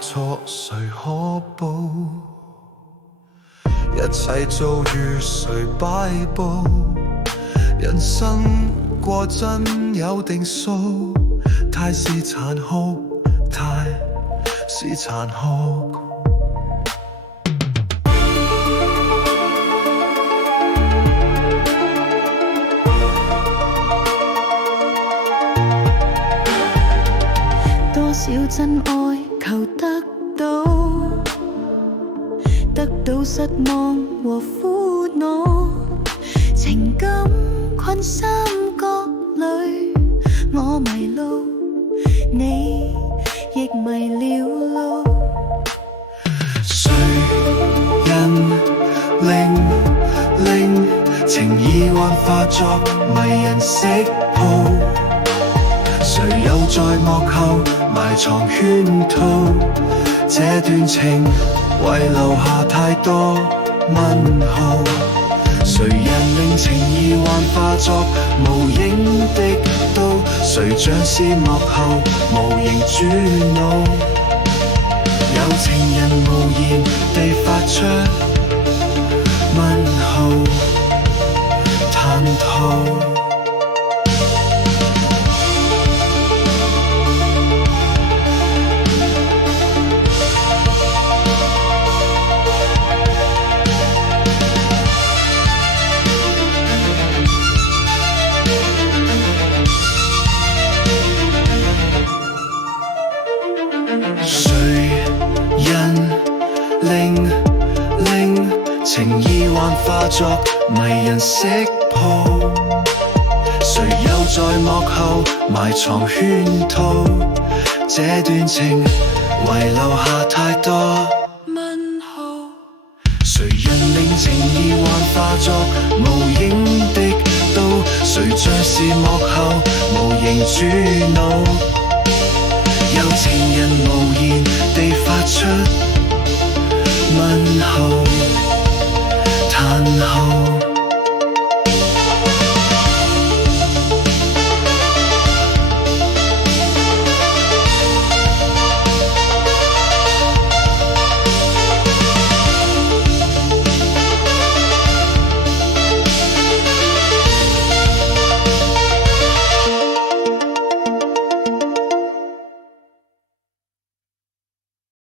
錯誰可報？一切遭遇誰擺佈？人生過真有定數，太是殘酷，太是殘酷。多少真愛求得到，得到失望和苦惱，情感困三角裏，我迷路，你亦迷了路。誰人令情意幻化作迷人色譜？誰又在幕後埋藏圈套？這段情遺留下太多問號。誰人令情意幻化作無影的刀？誰像是幕後無形主腦？有情人無言地發出問號嘆吐。誰人令情意幻化作迷人色譜？誰又在幕後埋藏圈套？這段情遺留下太多問號。誰人令情意幻化作無影的刀？誰像是幕後無形主腦？有情人無言地發出問號嘆號。